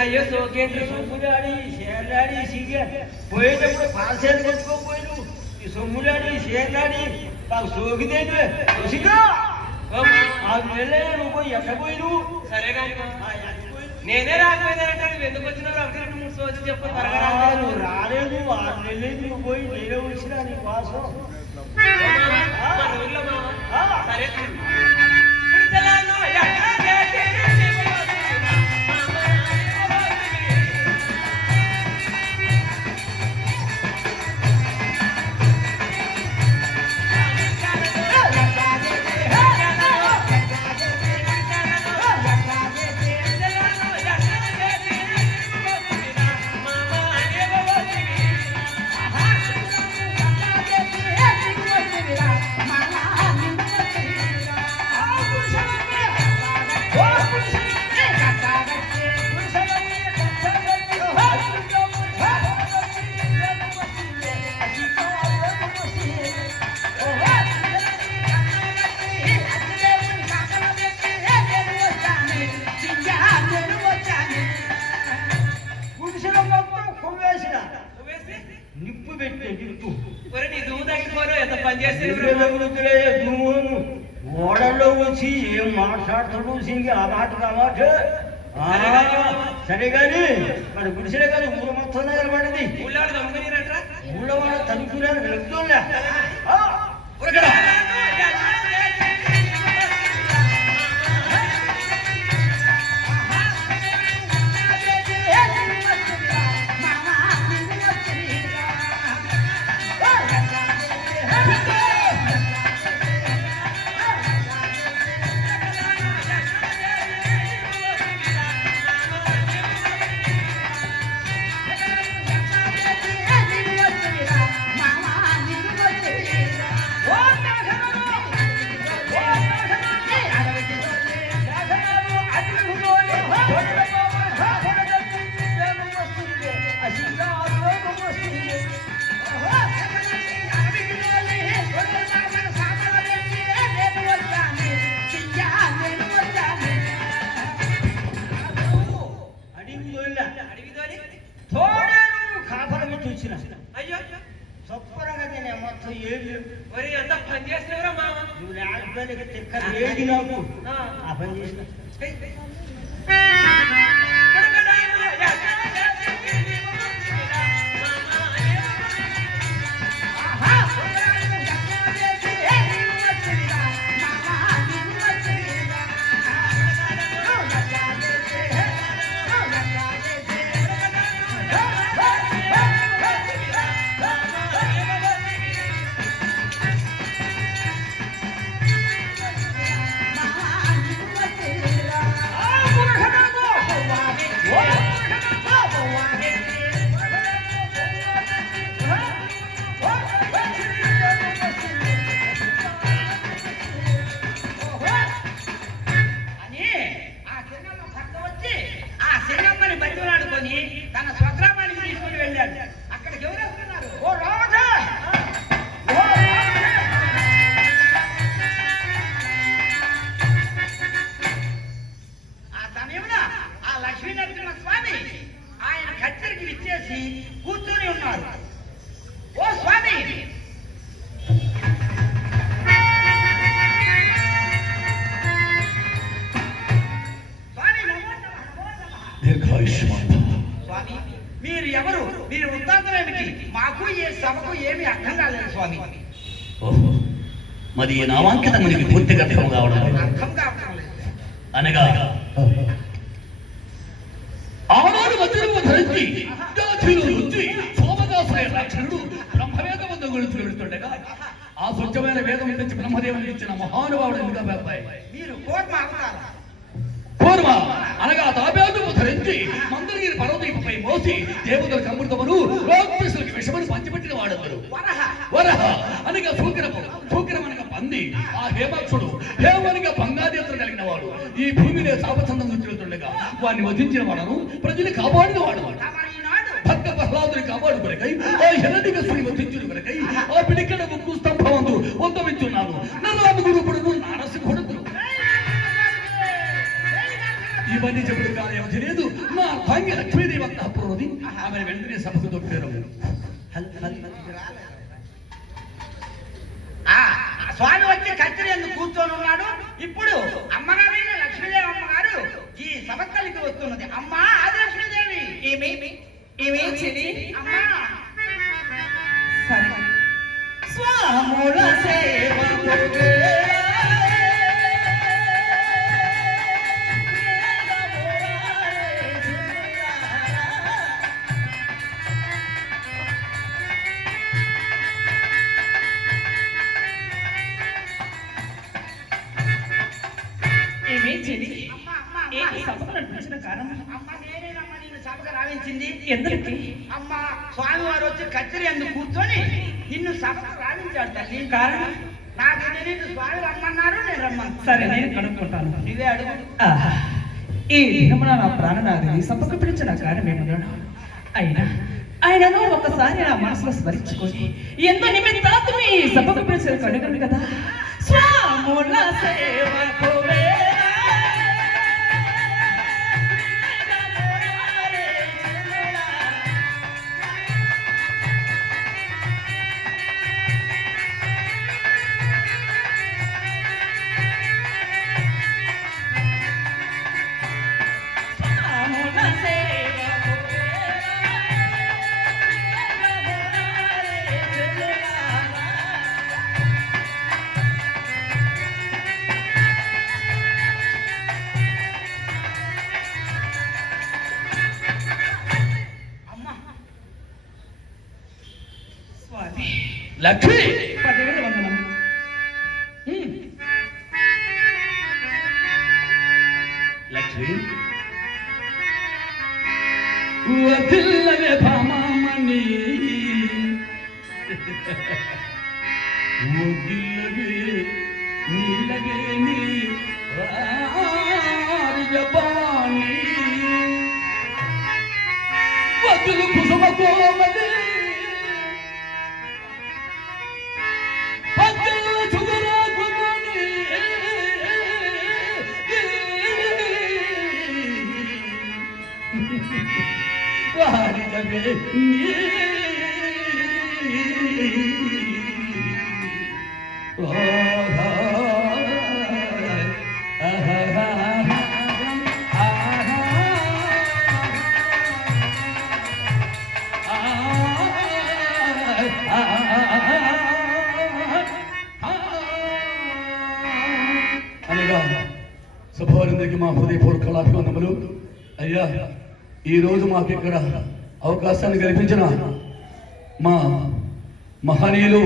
అయ్యో సోకేంద్ర సొమ్ములాడి షేర్లాడి సీగా పోయేటప్పుడు పాలసేలు తెచ్చుకోపోయి ఈ సొమ్ములాడి షేర్లాడి మాకు సోకిదేంద్రే చూసిగా నువ్వు పోయి ఎక్కడ పోయి నువ్వు సరే కానీ నేనే రాకపోయినానంటే ఎందుకు వచ్చినావు ఒకటి 3 రోజులు చెప్పు నువ్వు రాలేదు 6 నెలలు నువ్వు పోయి నేనే వచ్చినా నీ కోసం సరే నిప్పు పెట్టే నిప్పు నీ దుమ్ము తగ్గిపోరు ఎంత పని చేస్తే దుమ్మును ఓడల్లో వచ్చి ఏం మాట్లాడుతాడు సింగి ఆ మాట మాట సరే కానీ మరి గుడిసెలే కానీ ఊరు మొత్తం దగ్గర పడింది ఊళ్ళో దమ్ముకునిరంటరా ఊళ్ళో వాళ్ళు తనుకున్నారు వెళ్తుందా అయ్యో సొప్పరగా నేను మొత్తం ఏది మరి ఎంత పని చేసినవరా మామ నువ్వు లేకపోయినా తిక్క ఏది నాకు ఆ పని చేసిన తన స్వగ్రామానికి తీసుకుని వెళ్ళాడు. అక్కడికి ఎవరు వస్తున్నారు? ఓ రావట ఆ సమయంలో ఆ లక్ష్మీనరసింహ స్వామి ఆయన కచ్చరికి విచ్చేసి కూర్చొని ఉన్నారు. ఓ స్వామి స్వామి మీరు ఎవరు? మీరు వృత్తాంతం ఏమిటి? మాకు ఏ సభకు ఏమి అర్థం కాలేదు స్వామి. ఓహో మరి నామాంకితం మనకి పూర్తిగా అర్థం కావడం అర్థం కావడం లేదు అనగా ఆనాడు వజ్రము ధరించి సోమదాసయ లక్షణుడు బ్రహ్మవేద బంధం గురించి వెళుతుండగా ఆ స్వచ్ఛమైన వేదం నుంచి బ్రహ్మదేవుని ఇచ్చిన మహానుభావుడు ఎందుకు అబ్బాయి మీరు కోర్మ అవుతారా? పూర్వ అనగా తాబేదుము ధరించి మందరగిరి పర్వతీపై మోసి దేవతలకు అమృతమును లోకపిసులకు విషమును పంచిపెట్టిన వాడందరు వరహ అనగా సూకిరం అనగా పంది ఆ హేమాక్షుడు హేమనిగా బంగాదేత్రం కలిగిన వాడు ఈ భూమిని శాపచందం నుంచి వెళ్తుండగా వాడిని వధించిన వాడను ప్రజలు కాపాడిన వాడు భక్త ప్రహ్లాదుని కాపాడు కొరకై ఆ హిరణ్యకశిపుని వధించుని కొరకై ఆ పిడికెడ ముక్కు స్తంభవంతుడు ఉద్భవించున్నాను నన్ను అర్థాంగి లక్ష్మీదేవి అంతఃపురం ఆమె వెంటనే సభకు తొక్కారు. స్వామి వచ్చి కత్తిరి ఎందుకు కూర్చొని ఉన్నాడు. ఇప్పుడు అమ్మగారైన లక్ష్మీదేవి అమ్మగారు ఈ సభస్థలికి వస్తున్నది. అమ్మా అది లక్ష్మీదేవి. ఏమి చెల్లి అమ్మా సరే స్వాముల సేవకు ఎందుకు అమ్మ స్వామి వారు వచ్చి కచేరి ఎందుకు కూర్చొని నిన్ను సభకు రావించాడు తల్లి. కారణం నాకు తెలియదు. స్వామి రమ్మన్నారు, నేను రమ్మను. సరే నేను కనుక్కుంటాను. నువ్వే అడుగు. ఈ దినమున నా ప్రాణనాథుని సభకు పిలిచిన కారణమేమన్నాడు. ఆయనను ఒకసారి నా మనసులో స్మరించుకొని ఎంతో నిమిత్తాత్మ ఈ సభకు పిలిచిన కనుగొను కదా. స్వాముల సేవకు లక్ష్మి 10,000 వందనం. లక్ష్మి వదిల్లవే భామామణి వదిల్లవే నీలగే నీ రాజబాణి వదులు కుసుమ కోమలి అనగా సభావారందరికీ మా హృదయపూర్వక కళాభివందనములు. అయ్యా, ఈరోజు మాకు ఇక్కడ అవకాశాన్ని కల్పించిన మా మహనీయులు